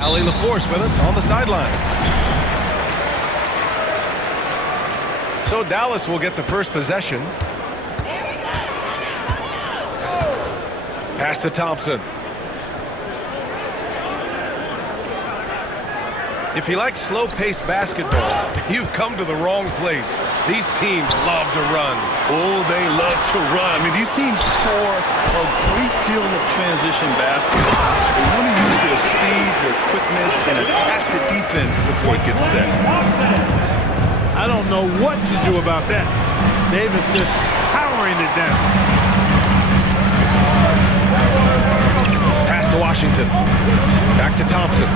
Allie LaForce with us on the sidelines. So Dallas will get the first possession. Pass to Thompson. If you like slow-paced basketball, you've come to the wrong place. These teams love to run. Oh, they love to run. I mean, these teams score a great deal of transition baskets. They want to use their speed, their quickness, and attack the defense before it gets set. I don't know what to do about that. Davis just powering it down. Pass to Washington. Back to Thompson.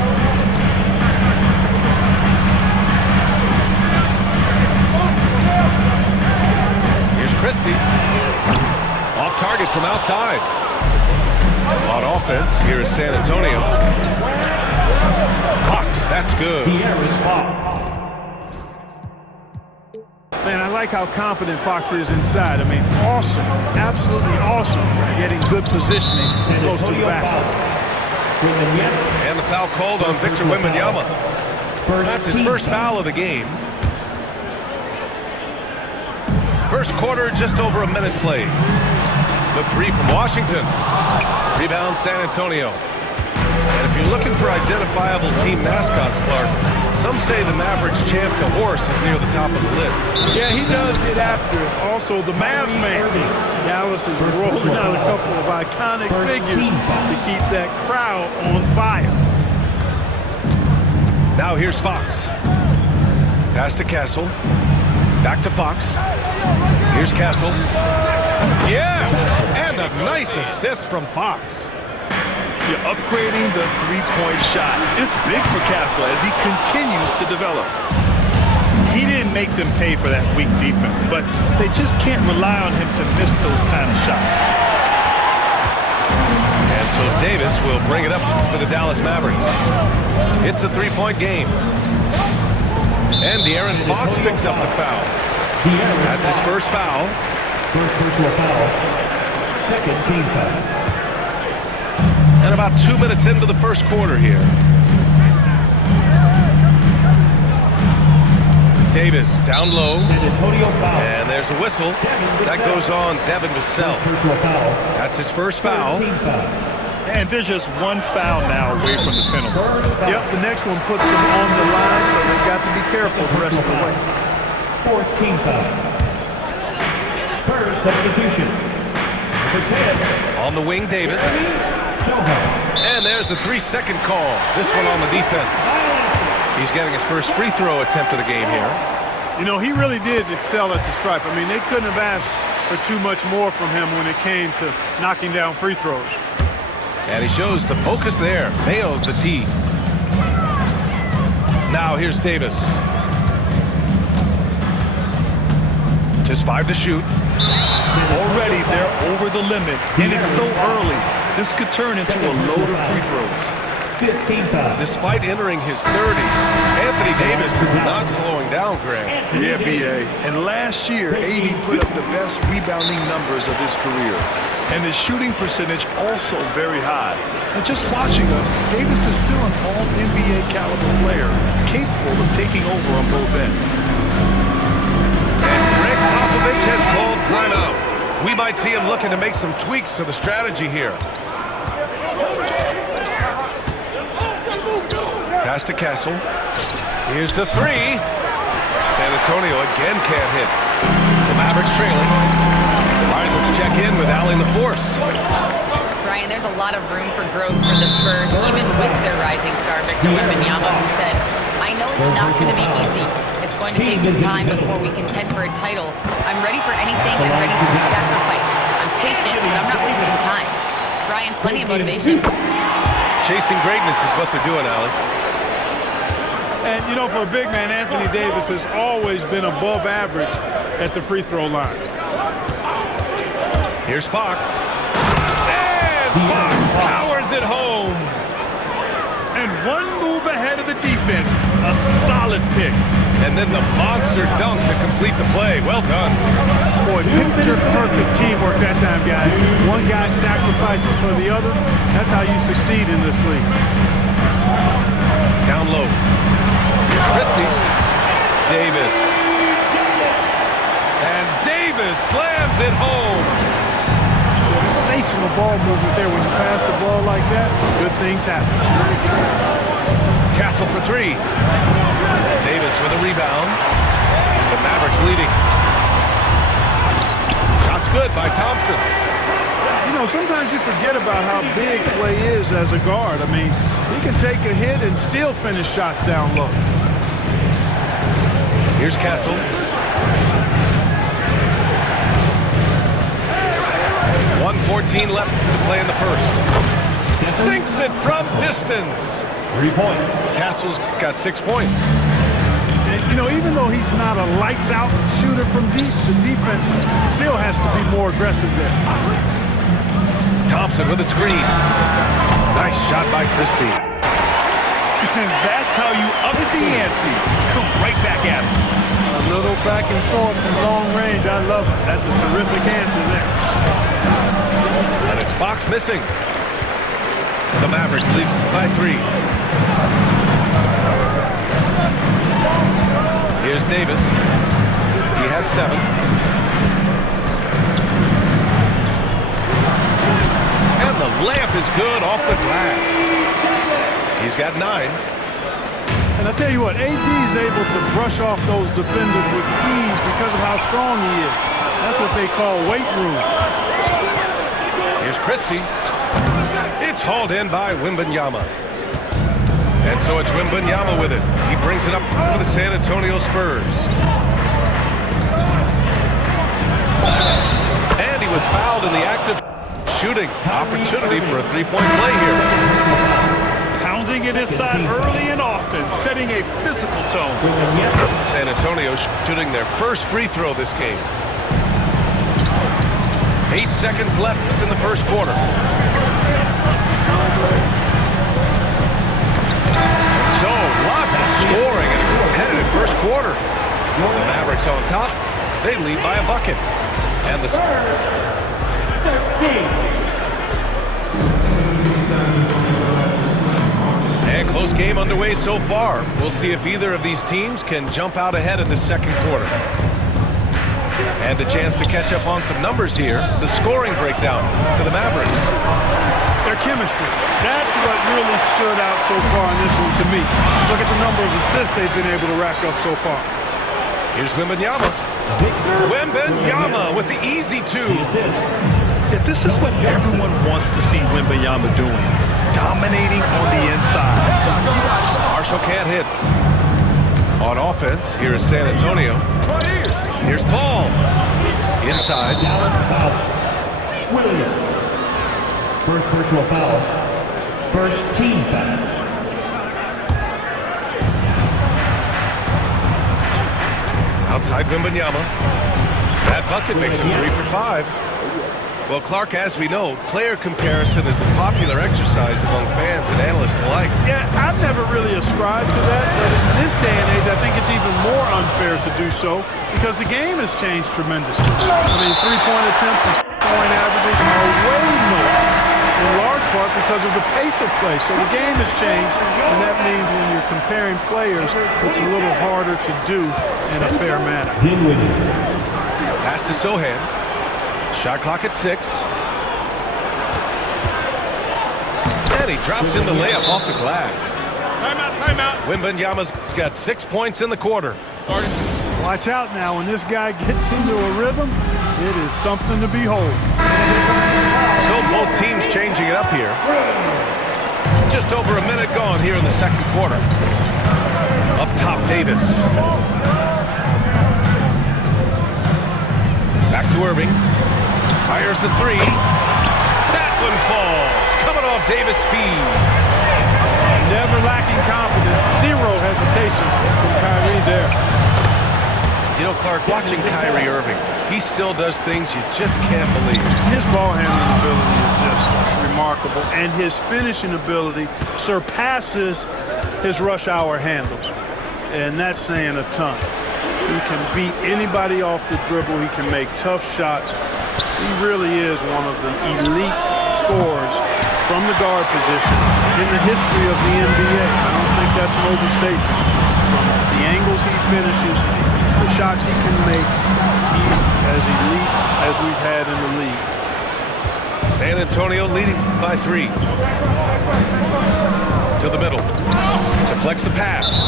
Christie. Off target from outside. On offense, here is San Antonio. Fox, that's good. Man, I like how confident Fox is inside. I mean, awesome, absolutely awesome, getting good positioning close to the basket. And the foul called on Victor Wembanyama. That's his first foul of the game. First quarter, just over a minute played. The three from Washington. Rebound, San Antonio. And if you're looking for identifiable team mascots, Clark, some say the Mavericks champ, the horse, is near the top of the list. Yeah, he does get after it. Also, the Mavs man. Dallas is rolling out a couple of iconic figures to keep that crowd on fire. Now here's Fox. Pass to Castle. Back to Fox. Here's Castle. Yes! And a nice assist from Fox. You're upgrading the three-point shot. It's big for Castle as he continues to develop. He didn't make them pay for that weak defense, but they just can't rely on him to miss those kind of shots. And so Davis will bring it up for the Dallas Mavericks. It's a three-point game. And De'Aaron Fox picks up the foul. That's his first foul. First personal foul. Second team foul. And about 2 minutes into the first quarter here. Davis down low. And there's a whistle. That goes on Devin Vassell. That's his first foul. And there's just one foul now away from the penalty. Yep, the next one puts them on the line, so they've got to be careful the rest of the way. Fourth team foul. Spurs substitution. Number 10. On the wing, Davis. And there's a 3-second call. This one on the defense. He's getting his first free throw attempt of the game here. You know, he really did excel at the stripe. I mean, they couldn't have asked for too much more from him when it came to knocking down free throws. And he shows the focus there. Nails the tee. Now here's Davis. Just 5 to shoot. Already they're over the limit, and it's so early. This could turn into a load of free throws. 15 foul. Despite entering his 30s, Anthony Davis is not slowing down, Greg. Yeah, B.A. And last year, AD put up the best rebounding numbers of his career. And his shooting percentage also very high. And just watching him, Davis is still an all-NBA caliber player, capable of taking over on both ends. And Greg Popovich has called timeout. We might see him looking to make some tweaks to the strategy here. Pass to Castle. Here's the three. San Antonio again can't hit. The Mavericks trailing. All right, let's check in with Allie LaForce. Ryan, there's a lot of room for growth for the Spurs, even with their rising star, Victor Wembanyama, who said, I know it's not going to be easy. It's going to take some time before we contend for a title. I'm ready for anything and ready to sacrifice. I'm patient, but I'm not wasting time. Ryan, plenty of motivation. Chasing greatness is what they're doing, Allie. And, you know, for a big man, Anthony Davis has always been above average at the free throw line. Here's Fox. And Fox powers it home. And one move ahead of the defense. A solid pick. And then the monster dunk to complete the play. Well done. Boy, picture-perfect teamwork that time, guys. One guy sacrificing for the other. That's how you succeed in this league. sensational ball movement there. When you pass the ball like that, good things happen. Castle for three. Davis with a rebound. The Mavericks leading. Shot's good by Thompson. You know, sometimes you forget about how big Klay is as a guard. I mean, he can take a hit and still finish shots down low. Here's Castle. 1:14 left to play in the first. Sinks it from distance. 3 points. Castle's got 6 points. And, you know, even though he's not a lights-out shooter from deep, the defense still has to be more aggressive there. Thompson with a screen. Nice shot by Christie. And that's how you up the ante. Come right back at him. A little back and forth from long range. I love it. That's a terrific answer there. And it's Fox missing. The Mavericks lead by 3. Here's Davis. He has 7. And the layup is good off the glass. He's got 9. And I tell you what, AD is able to brush off those defenders with ease because of how strong he is. That's what they call weight room. Here's Christie. It's hauled in by Wembanyama. And so it's Wembanyama with it. He brings it up for the San Antonio Spurs. And he was fouled in the act of shooting. Opportunity for a three-point play here. Pounding it inside early and often, setting a physical tone. San Antonio shooting their first free throw this game. 8 seconds left in the first quarter. And so, lots of scoring in a competitive first quarter. The Mavericks on top. They lead by a bucket. And the... And close game underway so far. We'll see if either of these teams can jump out ahead in the second quarter. And a chance to catch up on some numbers here. The scoring breakdown for the Mavericks. Their chemistry. That's what really stood out so far in this one to me. Look at the number of assists they've been able to rack up so far. Here's Wembanyama. Wembanyama with the easy 2. Yeah, this is what everyone wants to see Wembanyama doing. Dominating on the inside. Marshall can't hit. On offense, here is San Antonio. Here's Paul. Inside. Williams. First personal foul. First team foul. Outside Wembanyama. That bucket makes him 3 for 5. Well, Clark, as we know, player comparison is a popular exercise among fans and analysts alike. Yeah, I've never really ascribed to that, but in this day and age, I think it's even more unfair to do so because the game has changed tremendously. I mean, three-point attempts and point averages are way more, in large part because of the pace of play. So the game has changed, and that means when you're comparing players, it's a little harder to do in a fair manner. Pass to Sohan. Shot clock at 6. And he drops in the layup off the glass. Timeout. Wembanyama's got 6 points in the quarter. Watch out now. When this guy gets into a rhythm, it is something to behold. So both teams changing it up here. Just over a minute gone here in the second quarter. Up top, Davis. Back to Irving. Fires the 3. That one falls. Coming off Davis' feed. Never lacking confidence. Zero hesitation from Kyrie there. You know, Clark, watching Kyrie Irving, he still does things you just can't believe. His ball handling ability is just remarkable, and his finishing ability surpasses his rush hour handles. And that's saying a ton. He can beat anybody off the dribble. He can make tough shots. He really is one of the elite scorers from the guard position in the history of the NBA. I don't think that's an overstatement. From the angles he finishes, the shots he can make, he's as elite as we've had in the league. San Antonio leading by 3. To the middle. Deflects the pass.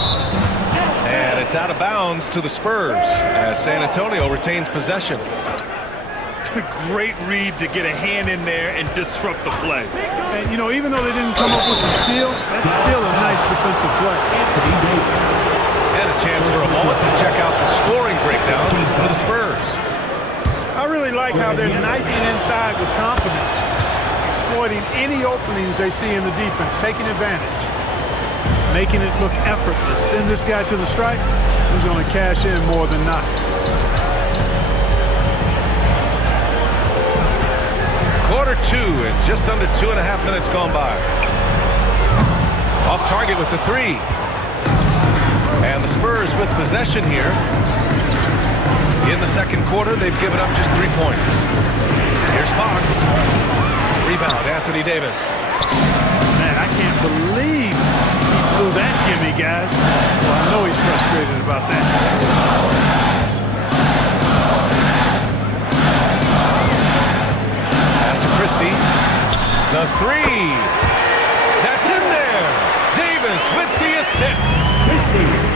And it's out of bounds to the Spurs as San Antonio retains possession. Great read to get a hand in there and disrupt the play. And, you know, even though they didn't come up with the steal, that's still a nice defensive play. And a chance for a moment to check out the scoring breakdown for the Spurs. I really like how they're knifing inside with confidence, exploiting any openings they see in the defense, taking advantage, making it look effortless. Send this guy to the stripe, he's going to cash in more than not. Quarter 2 and just under 2.5 minutes gone by. Off target with the 3. And the Spurs with possession here. In the second quarter, they've given up just 3 points. Here's Fox. Rebound, Anthony Davis. Man, I can't believe he blew that gimme, guys. Well, I know he's frustrated about that. Christie, the 3. That's in there. Davis with the assist.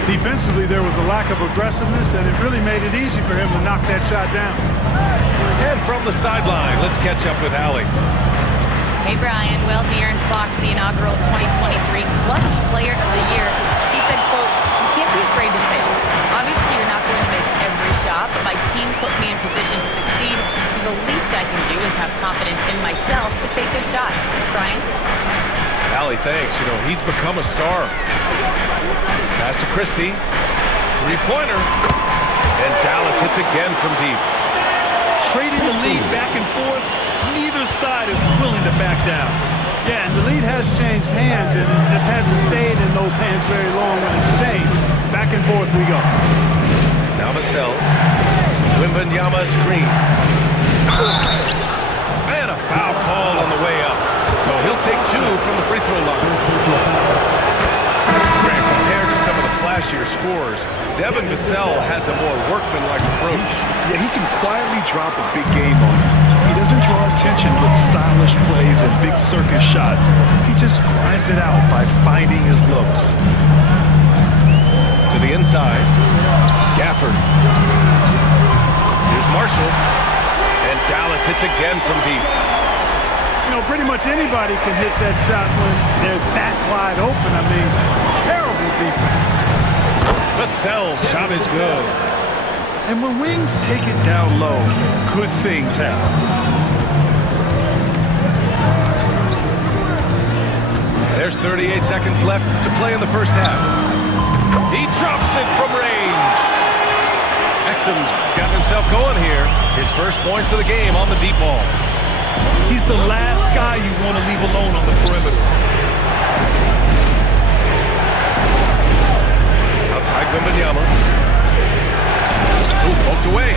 Defensively, there was a lack of aggressiveness, and it really made it easy for him to knock that shot down. And from the sideline, let's catch up with Allie. Hey, Brian. Well, De'Aaron Fox, the inaugural 2023 Clutch Player of the Year, he said, quote, "You can't be afraid to fail. Obviously, you're not going to make every shot, but my team puts me in position to succeed, so the least I can do is have confidence in myself to take good shots." Brian? Allie, thanks. You know, he's become a star. Pass to Christie. 3-pointer. And Dallas hits again from deep. Trading the lead back and forth, neither side is willing to back down. Yeah, and the lead has changed hands, and it just hasn't stayed in those hands very long when it's changed. Back and forth we go. Now Vassell. Wembanyama screen. And a foul call on the way up. So he'll take 2 from the free throw line. Compared to some of the flashier scores, Devin Vassell has a more workmanlike approach. Yeah, he can quietly drop a big game on you. He doesn't draw attention with stylish plays and big circus shots. He just grinds it out by finding his looks. To the inside. Gafford. Here's Marshall. And Dallas hits again from deep. You know, pretty much anybody can hit that shot when they're that wide open. I mean, terrible defense. Vassell's shot is good. And when Wings take it down low, good things happen. There's 38 seconds left to play in the first half. He drops it from range. Exum's got himself going here. His first points of the game on the deep ball. He's the last guy you want to leave alone on the perimeter. Outside Wembanyama. Ooh, poked away.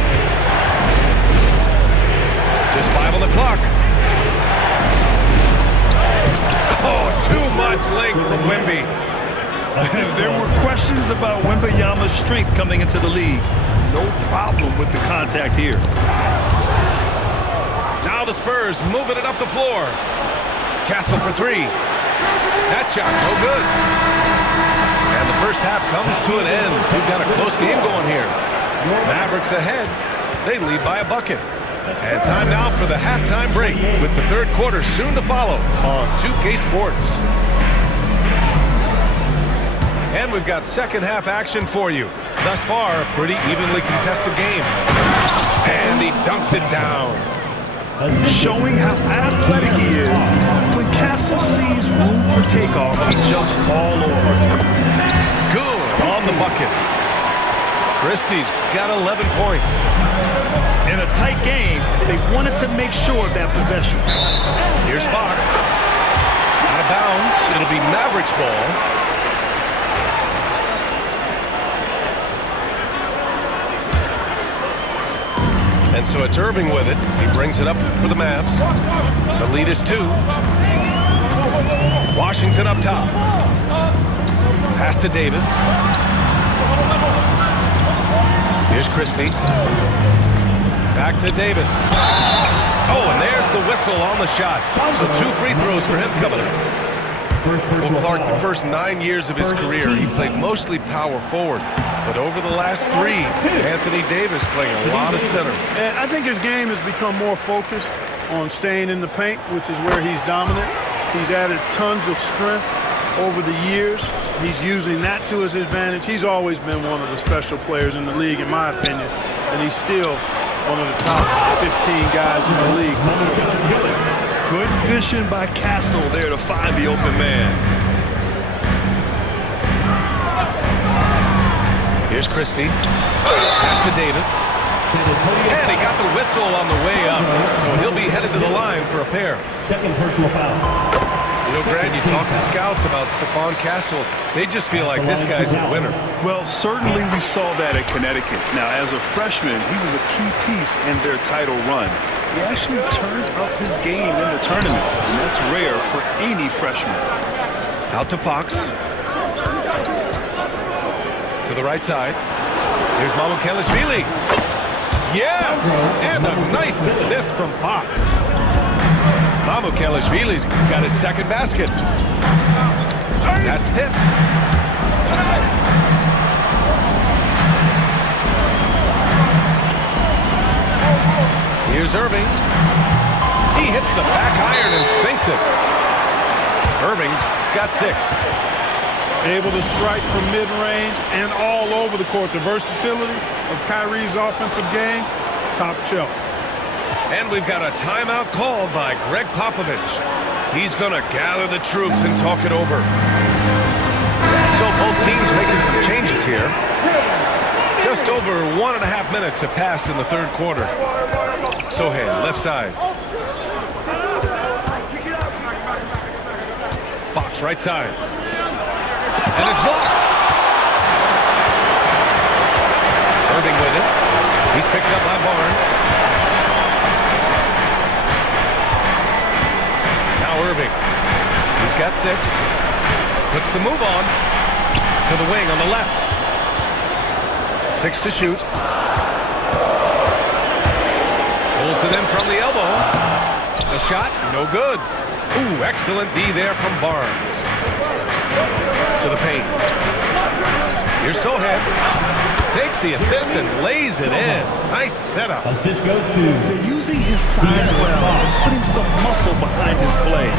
Just 5 on the clock. Oh, too much length from Wemby. There were questions about Wembanyama's strength coming into the league. No problem with the contact here. Now the Spurs moving it up the floor. Castle for 3. That shot, no good. And the first half comes to an end. We've got a close game going here. Mavericks ahead. They lead by a bucket. And time now for the halftime break with the third quarter soon to follow on 2K Sports. And we've got second half action for you. Thus far, a pretty evenly contested game. And he dunks it down. Showing how athletic he is. When Castle sees room for takeoff, he jumps all over it. Good on the bucket. Christie's got 11 points. In a tight game, they wanted to make sure of that possession. Here's Fox. Out of bounds. It'll be Mavericks ball. And so it's Irving with it. He brings it up for the Mavs. The lead is 2. Washington up top. Pass to Davis. Here's Christie. Back to Davis. Oh, and there's the whistle on the shot. So 2 free throws for him coming up. First Well, personal Clark, the foul. first 9 years of his First career, he team. played mostly power forward. But over the last 3, Anthony Davis playing a lot of center. And I think his game has become more focused on staying in the paint, which is where he's dominant. He's added tons of strength over the years. He's using that to his advantage. He's always been one of the special players in the league, in my opinion. And he's still one of the top 15 guys in the league. Good vision by Castle there to find the open man. Here's Christie. Pass to Davis. And he got the whistle on the way up. So he'll be headed to the line for a pair. Second personal foul. You know, Grant, you talk to scouts about Stephon Castle. They just feel like this guy's a winner. Well, certainly we saw that at Connecticut. Now, as a freshman, he was a key piece in their title run. He actually turned up his game in the tournament, and that's rare for any freshman. Out to Fox. To the right side. Here's Mamukelashvili. Yes! And a nice assist from Fox. Mamukelashvili's got his second basket. That's tipped. Here's Irving. He hits the back iron and sinks it. Irving's got 6. Able to strike from mid-range and all over the court. The versatility of Kyrie's offensive game, top shelf. And we've got a timeout called by Greg Popovich. He's going to gather the troops and talk it over. So both teams making some changes here. Just over 1.5 minutes have passed in the third quarter. Sohan, left side. Fox, right side. And it's blocked. Irving with it. He's picked up by Barnes. Now Irving. He's got 6. Puts the move on. To the wing on the left. 6 to shoot. Pulls it in from the elbow. The shot, no good. Ooh, excellent D there from Barnes. To the paint. Here's Sohan. Takes the assist and lays it in. Nice setup. Assist goes to They're using his size well and putting some muscle behind his play.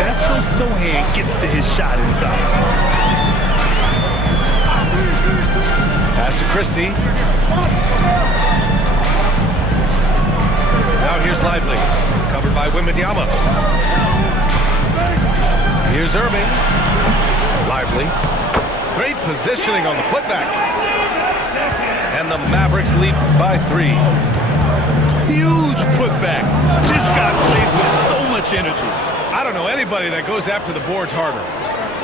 That's how Sohan gets to his shot inside. Pass to Christie. Now here's Lively. Covered by Wembanyama. Here's Irving. Lively. Great positioning on the putback. And the Mavericks lead by 3. Huge putback. This guy plays with so much energy. I don't know anybody that goes after the boards harder.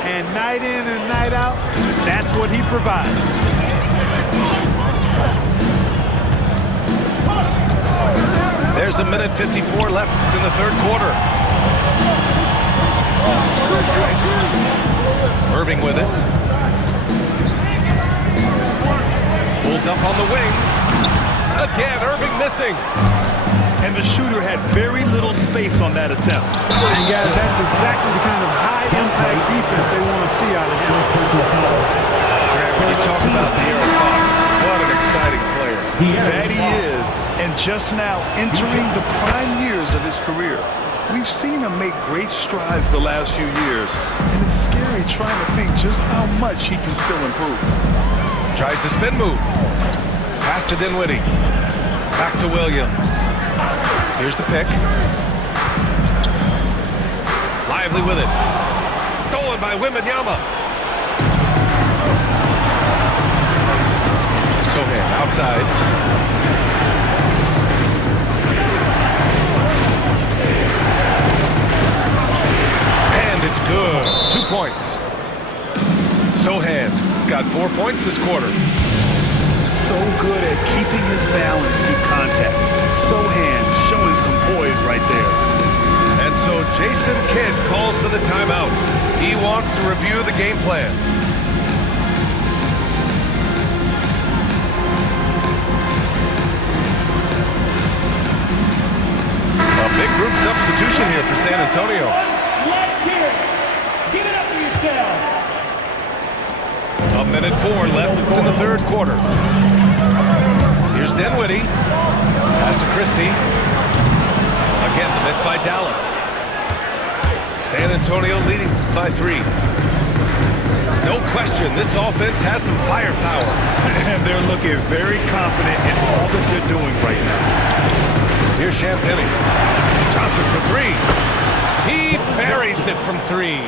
And night in and night out, that's what he provides. There's 1:54 left in the third quarter. Irving with it. Pulls up on the wing. Again, Irving missing. And the shooter had very little space on that attempt. And guys, that's exactly the kind of high-impact defense they want to see out of him. personal foul. Grant, when you talk about De'Aaron Fox, what an exciting player. That he is, and just now entering the prime years of his career. We've seen him make great strides the last few years, and it's scary trying to think just how much he can still improve. Tries the spin move. Pass to Dinwiddie. Back to Williams. Here's the pick. Lively with it. Stolen by Wembanyama. Sohan outside. And it's good. 2 points. Sohan's got 4 points this quarter. So good at keeping his balance through contact. Sohan showing some poise right there. And so Jason Kidd calls for the timeout. He wants to review the game plan. A big group substitution San Antonio. Let's hear it. Give it up for yourselves. 1:04 left in the third quarter. Here's Dinwiddie. Pass to Christie. Again, the miss by Dallas. San Antonio leading by 3. No question, this offense has some firepower. And they're looking very confident in all that they're doing right now. Here's Champagnie. Johnson for 3. He buries it from 3.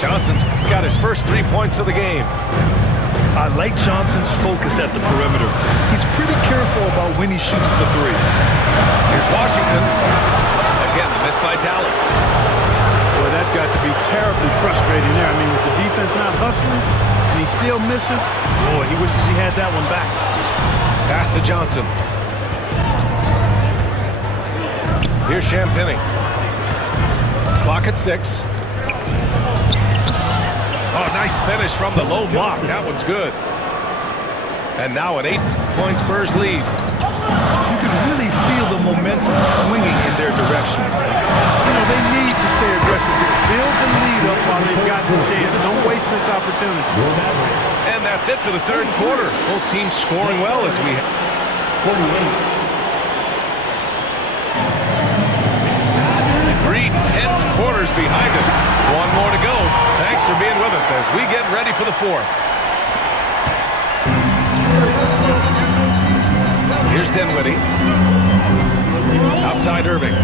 Johnson's got his first 3 points of the game. I like Johnson's focus at the perimeter. He's pretty careful about when he shoots the 3. Here's Washington. Again, the miss by Dallas. Boy, that's got to be terribly frustrating there. I mean, with the defense not hustling and he still misses, boy, he wishes he had that one back. Pass to Johnson. Here's Champagnie. Clock at 6. Oh, nice finish from the low block. That one's good. And now an 8-point Spurs lead. You can really feel the momentum swinging in their direction. You know, they need to stay aggressive here. Build the lead up while they've got the chance. Don't waste this opportunity. And that's it for the third quarter. Both teams scoring well as we... 48. 3 tense quarters behind us. One more to go. Thanks for being with us as we get ready for the fourth. Here's Dinwiddie. Outside Irving.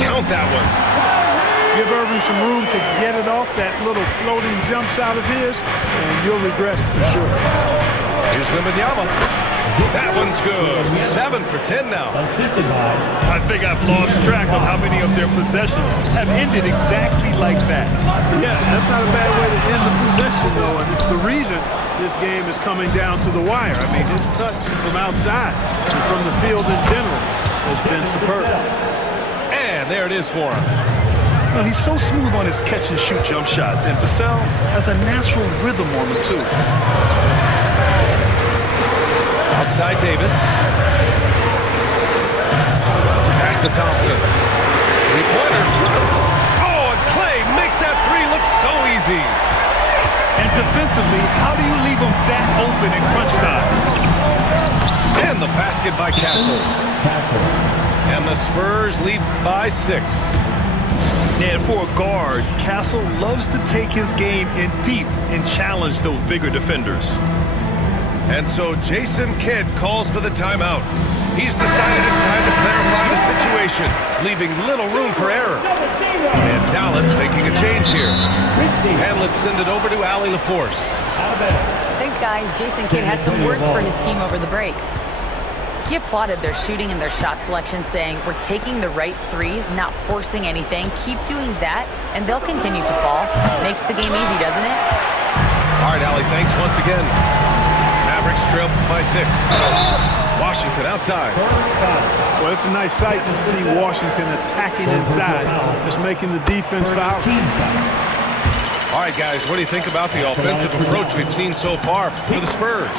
Count that one. Give Irving some room to get it off that little floating jump shot of his, and you'll regret it for sure. Here's Wembanyama. That one's good. 7 for 10 now. Assisted by. I think I've lost track of how many of their possessions have ended exactly like that. Yeah, that's not a bad way to end the possession, though, and it's the reason this game is coming down to the wire. I mean, his touch from outside and from the field in general has been superb. And there it is for him. Well, he's so smooth on his catch-and-shoot jump shots, and Vassell has a natural rhythm on him, too. Outside Davis. Pass to Thompson. 3-pointer. Oh, and Clay makes that 3 look so easy. And defensively, how do you leave him that open in crunch time? And the basket by Castle. And the Spurs lead by 6. And for a guard, Castle loves to take his game in deep and challenge those bigger defenders. And so Jason Kidd calls for the timeout. He's decided it's time to clarify the situation, leaving little room for error. And Dallas making a change here. And let's send it over to Allie LaForce. Thanks, guys. Jason Kidd had some words for his team over the break. He applauded their shooting and their shot selection, saying, "We're taking the right threes, not forcing anything. Keep doing that, and they'll continue to fall." Makes the game easy, doesn't it? All right, Allie, thanks once again. Mavericks trail by 6. Washington outside. Well, it's a nice sight to see Washington attacking inside, just making the defense foul. All right, guys, what do you think about the offensive approach we've seen so far for the Spurs?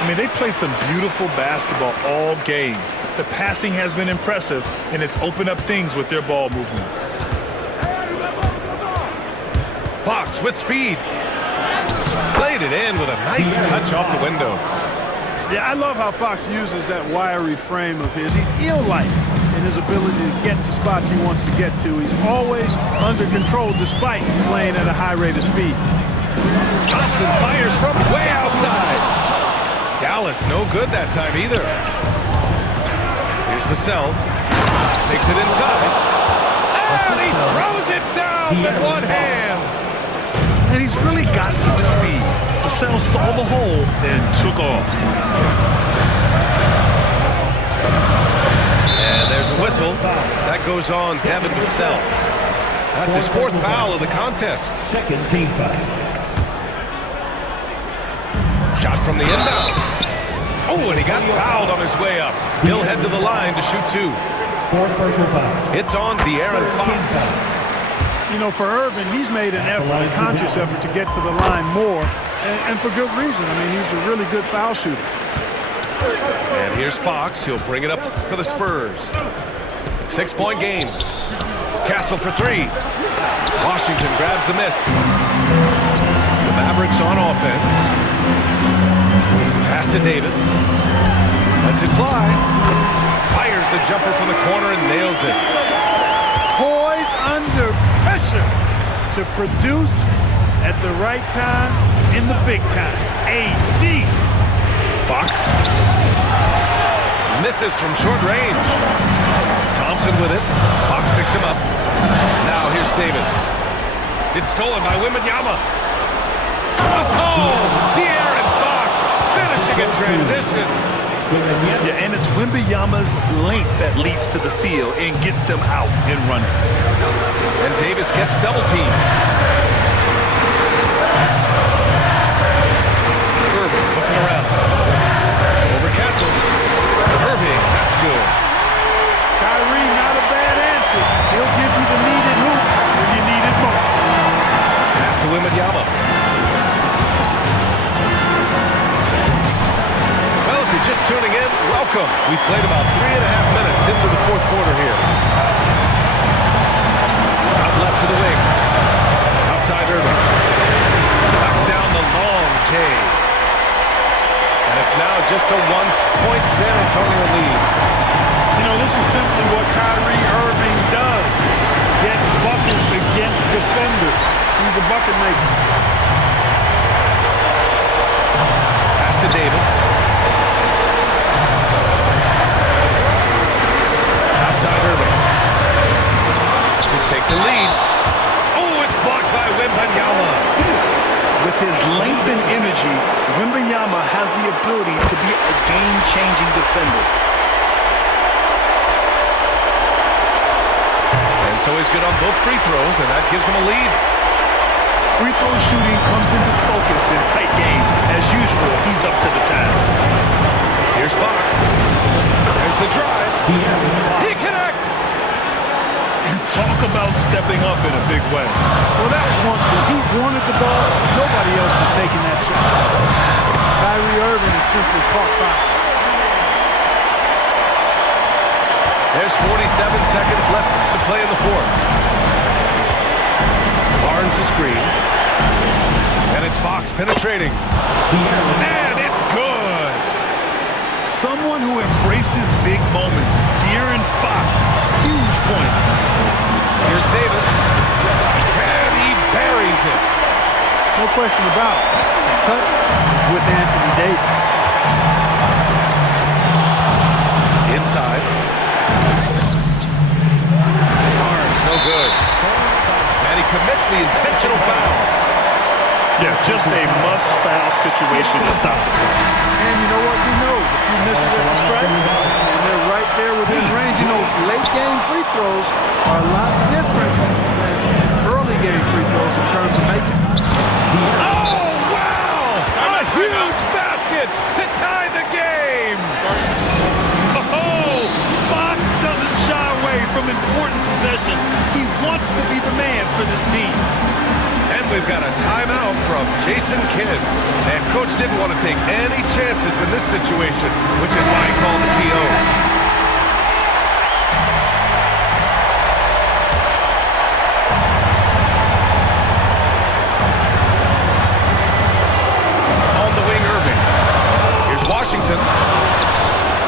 I mean, they play some beautiful basketball all game. The passing has been impressive, and it's opened up things with their ball movement. Fox with speed. Played it in with a nice touch off the window. Yeah, I love how Fox uses that wiry frame of his. He's eel-like in his ability to get to spots he wants to get to. He's always under control despite playing at a high rate of speed. Thompson fires from way outside. Dallas no good that time either. Here's Vassell. Takes it inside. And he throws it down with one hand. And he's really got some speed. Vassell saw the hole and took off. And there's a whistle. That goes on Devin Vassell. That's his 4th foul of the contest. Second team foul. Shot from the inbound. Oh, and he got fouled on his way up. He'll head to the line to shoot 2. 4th personal foul. It's on De'Aaron Fox. You know, for Irvin, he's made an effort, a conscious effort to get to the line more, and for good reason. I mean, he's a really good foul shooter. And here's Fox. He'll bring it up for the Spurs. 6-point game. Castle for three. Washington grabs the miss. The Mavericks on offense. Pass to Davis. Lets it fly. Fires the jumper from the corner and nails it. Poise under pressure to produce at the right time in the big time. AD. Fox. Misses from short range. Thompson with it. Fox picks him up. Now here's Davis. It's stolen by Wembanyama. Oh! De'Aaron Fox finishing in transition. Yeah, and it's Wembanyama's length that leads to the steal and gets them out and running. And Davis gets double teamed. Irving looking around. Over Castle. Irving, that's good. Kyrie, not a bad answer. He'll give you the needed hoop when you need it most. Pass to Wembanyama. Well, if you're just tuning in, welcome. We've played about 3.5 minutes into the fourth quarter here. Out left to the wing. Outside Irving. Knocks down the long J. And it's now just a 1-point San Antonio lead. You know, this is simply what Kyrie Irving does. Get buckets against defenders. He's a bucket maker. Pass to Davis. Outside Irving. To take the lead. Oh, it's blocked by Wembanyama. With his length and energy, Wembanyama has the ability to be a game-changing defender. And so he's good on both free throws, and that gives him a lead. Free throw shooting comes into focus in tight games. As usual, he's up to the task. Here's Fox. There's the drive. He connects. And talk about stepping up in a big way. Well, that was 1-2. He wanted the ball. Nobody else was taking that shot. Kyrie Irving is simply caught foul. There's 47 seconds left to play in the fourth. Barnes a screen. And it's Fox penetrating. And it's good. Someone who embraces big moments. De'Aaron Fox. Huge points. Here's Davis. And he buries it. No question about it. Touch with Anthony Davis. Inside. Barnes, no good. And he commits the intentional foul. Yeah, just a must-foul situation to stop the play. And you know what? He knows a few misses at the stripe, and they're right there within range. He knows late-game free throws are a lot different than early-game free throws in terms of making. Oh, wow! A huge basket to tie the game! Oh, Fox doesn't shy away from important possessions. He wants to be the man for this team. And we've got a timeout from Jason Kidd. And Coach didn't want to take any chances in this situation, which is why he called the TO. On the wing, Irving. Here's Washington.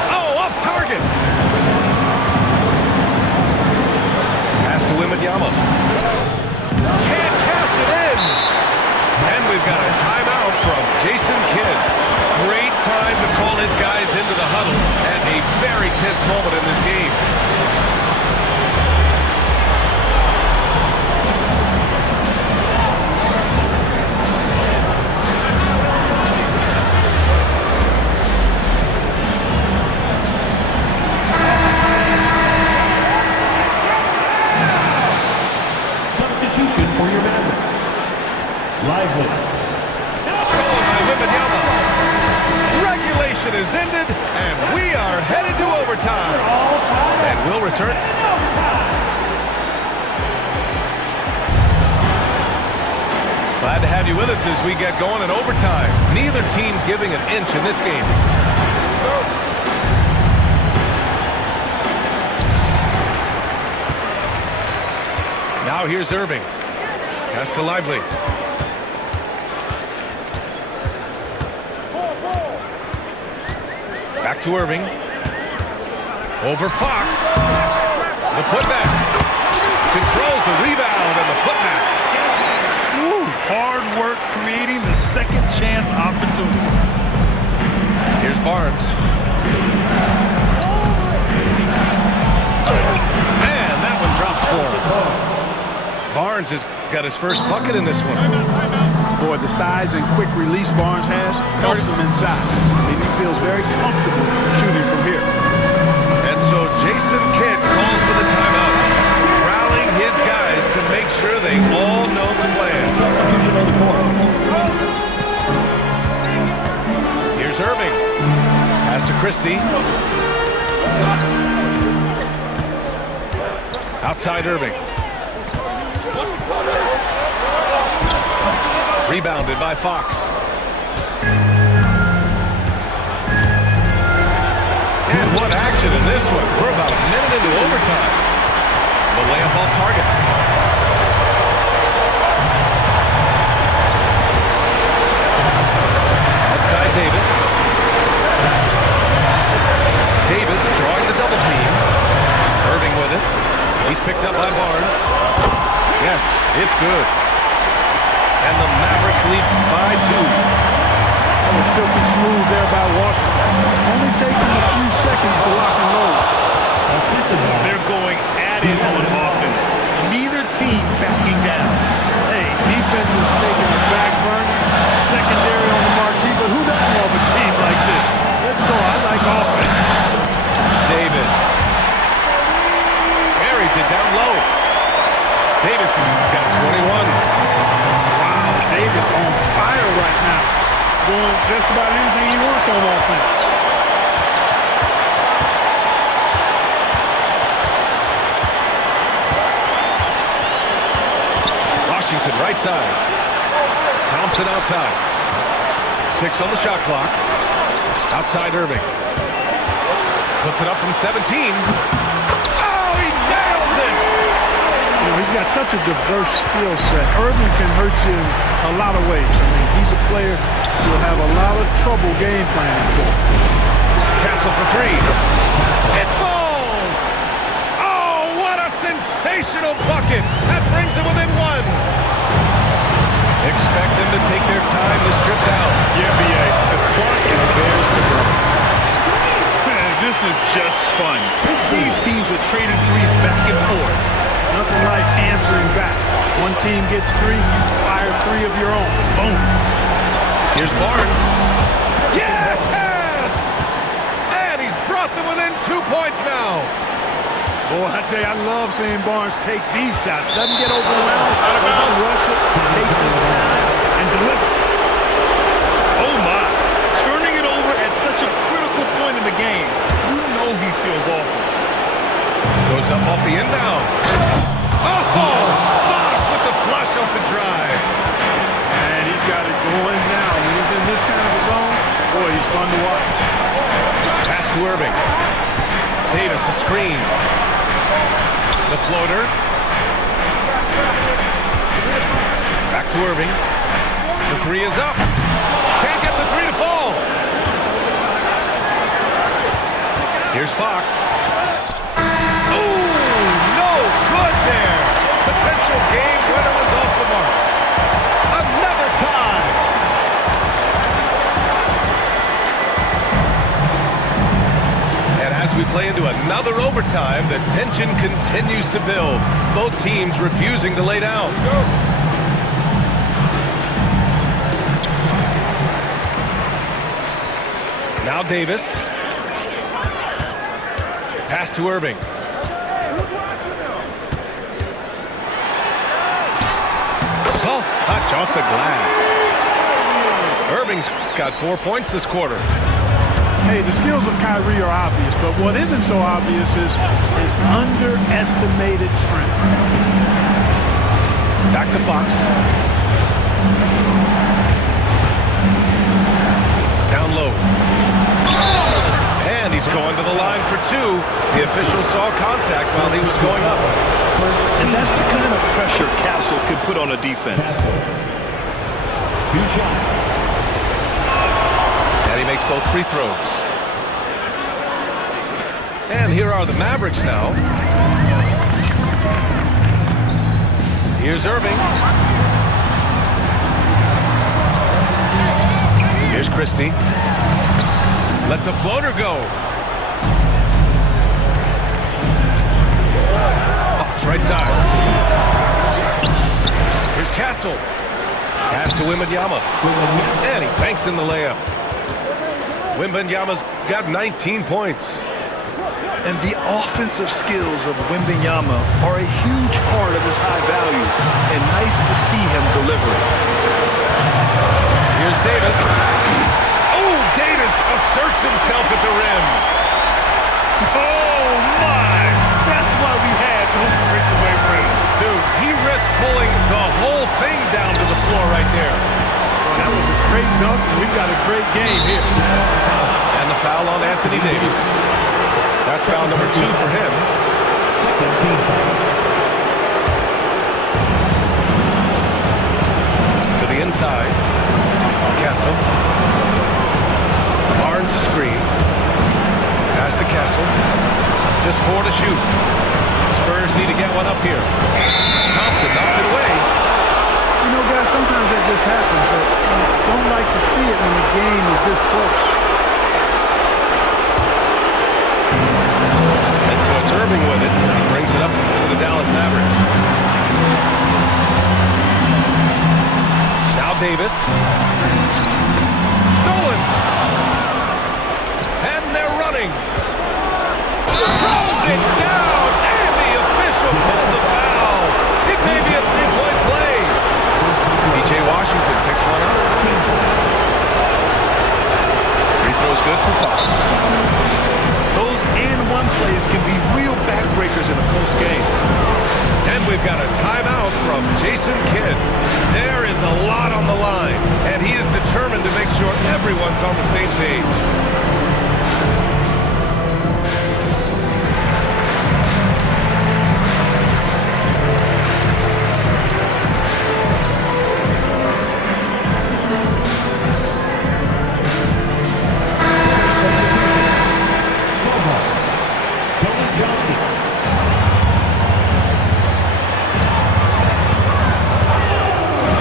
Oh, off target. Pass to Wembanyama. Can't cash it in. And we've got a timeout from Jason Kidd. Great time to call his guys into the huddle at a very tense moment in this game. Substitution for your Mavericks. Lively. Stolen by Wembanyama. Regulation is ended, and we are headed to overtime. And we'll return. Glad to have you with us as we get going in overtime. Neither team giving an inch in this game. Now here's Irving. Pass to Lively. Back to Irving. Over Fox. The putback. Controls the rebound and the putback. Woo, hard work creating the second chance opportunity. Here's Barnes. And that one drops for him. Barnes has got his first bucket in this one. Boy, the size and quick release Barnes has helps him inside. I mean, he feels very comfortable shooting from here. And so Jason Kidd calls for the timeout, rallying his guys to make sure they all know the plan. Substitution on the court. Here's Irving. Pass to Christie. Outside Irving. Rebounded by Fox. And what action in this one. We're about a minute into overtime. The layup off target. Outside Davis. Davis drawing the double team. Irving with it. He's picked up by Barnes. Yes, it's good. And the Mavericks lead by 2. That was silky smooth there by Washington. Only takes him a few seconds to lock and load. They're going at it on offense. Neither team backing down. Hey, defense is taking a back burner. Secondary on the marquee, but who doesn't love a game like this? Let's go. I like offense. Davis. Carries it down low. Davis has got 21. Davis on fire right now. Doing just about anything he wants on offense. Washington right side. Thompson outside. 6 on the shot clock. Outside Irving. Puts it up from 17. Oh, he nails it! You know, he's got such a diverse skill set. Irving can hurt you in a lot of ways. I mean, he's a player you'll have a lot of trouble game planning for. Castle for 3. It falls! Oh, what a sensational bucket! That brings them within 1. Expect them to take their time to strip down. Yeah, B.A., the clock is theirs to burn. Man, this is just fun. These teams are trading threes back and forth. Nothing like answering back. One team gets 3, you fire 3 of your own. Boom. Here's Barnes. Yes! And he's brought them within 2 points now. Boy, I tell you, I love seeing Barnes take these shots. Doesn't get overwhelmed, doesn't rush it, takes his time, and delivers. Oh my, turning it over at such a critical point in the game. You know he feels awful. Goes up off the inbound. Oh! Fox with the flush off the drive. And he's got it going now. When he's in this kind of a zone, boy, he's fun to watch. Pass to Irving. Davis a screen. The floater. Back to Irving. The 3 is up. Can't get the 3 to fall. Here's Fox. Ooh, no good there. Potential game winner was off the mark. Another tie. And as we play into another overtime, the tension continues to build. Both teams refusing to lay down. Now Davis. Pass to Irving. Soft touch off the glass. Irving's got 4 points this quarter. Hey, the skills of Kyrie are obvious, but what isn't so obvious is his underestimated strength. Back to Fox. Down low. two, the official saw contact while he was going up. And that's the kind of pressure Castle can put on a defense. Two shots. And he makes both free throws. And here are the Mavericks now. Here's Irving. Here's Christie. Lets a floater go. Fox right side. Here's Castle. Pass to Wembanyama. And he banks in the layup. Wembanyama's got 19 points. And the offensive skills of Wembanyama are a huge part of his high value. And nice to see him deliver. Here's Davis. Oh, Davis asserts himself at the rim. Oh, my! That's why we had those breakaway runs. Dude, he risked pulling the whole thing down to the floor right there. Well, that was a great dunk, and we've got a great game here. And the foul on Anthony Davis. That's foul number 2 for him. Second team foul. To the inside. Castle. Barnes a screen. Pass to Castle. Just 4 to shoot. Spurs need to get one up here. Thompson knocks it away. You know, guys, sometimes that just happens, but I don't like to see it when the game is this close. And so it's Irving with it. He brings it up to the Dallas Mavericks. Now Davis. Stolen. And they're running. Throws it down. And the official calls a foul. It may be a three-point play. P.J. Washington picks one up. Free throw's good for Fox. Those and-one plays can be real backbreakers in a close game. And we've got a timeout from Jason Kidd. There is a lot on the line, and he is determined to make sure everyone's on the same page.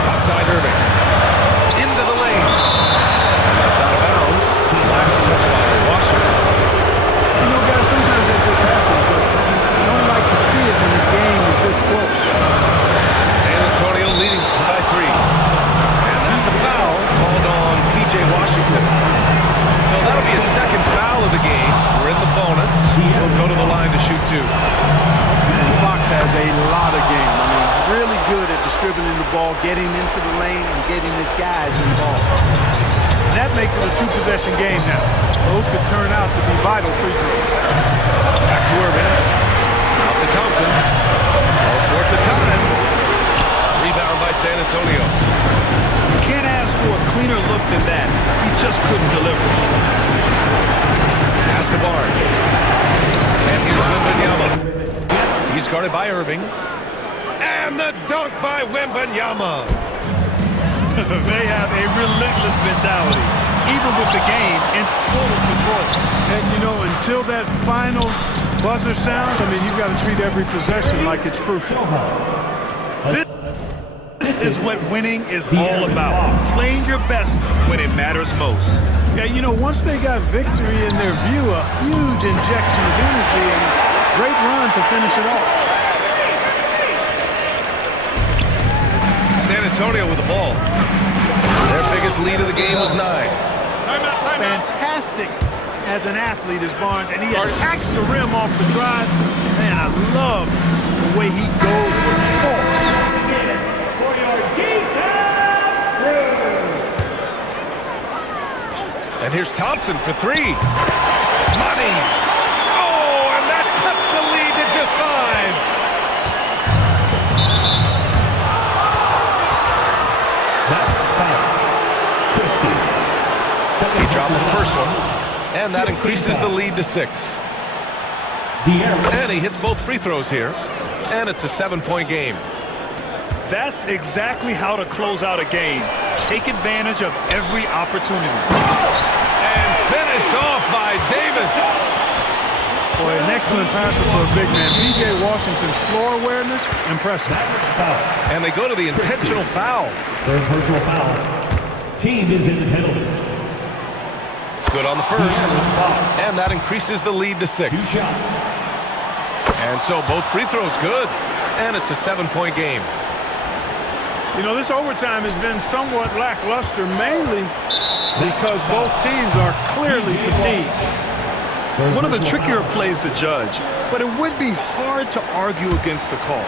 Outside Irving. Into the lane. And that's out of bounds. Last touch by Washington. You know, guys, sometimes that just happens, but I don't like to see it when the game is this close. San Antonio leading by 3. And that's a foul called on P.J. Washington. So that'll be a second foul of the game. We're in the bonus. He'll go to the line to shoot 2. And Fox has a lot of game. I mean, really good at distributing the ball, getting into the lane, and getting his guys involved. And that makes it a 2-possession game now. Those could turn out to be vital free throws. Back to Irving. Out to Thompson. All sorts of time. Rebound by San Antonio. You can't ask for a cleaner look than that. He just couldn't deliver. Pass to Barnes. And here's Wembanyama. He's guarded by Irving. And the dunk by Wembanyama. They have a relentless mentality, even with the game in total control. And, you know, until that final buzzer sounds, I mean, you've got to treat every possession like it's crucial. This is what winning is all about. Playing your best when it matters most. Yeah, you know, once they got victory in their view, a huge injection of energy and a great run to finish it off. San Antonio with the ball. Their biggest lead of the game was 9. Fantastic as an athlete is Barnes, and he attacks the rim off the drive. Man, I love the way he goes with force. And here's Thompson for 3. Money. Oh, and that cuts the lead to just 5. He drops the first one, and that increases the lead to 6. De'Aaron. And he hits both free throws here. And it's a 7-point game. That's exactly how to close out a game. Take advantage of every opportunity. And finished off by Davis. Boy, an excellent passer for a big man. P.J. Washington's floor awareness, impressive. Foul. And they go to the intentional foul. Third personal foul. Team is in the penalty. Good on the first. And that increases the lead to 6. 2 shots. And so both free throws good. And it's a 7-point game. You know, this overtime has been somewhat lackluster, mainly because both teams are clearly fatigued. One of the trickier plays to judge, but it would be hard to argue against the call.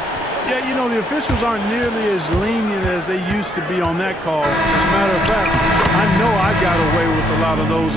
Yeah, you know, the officials aren't nearly as lenient as they used to be on that call. As a matter of fact, I know I got away with a lot of those.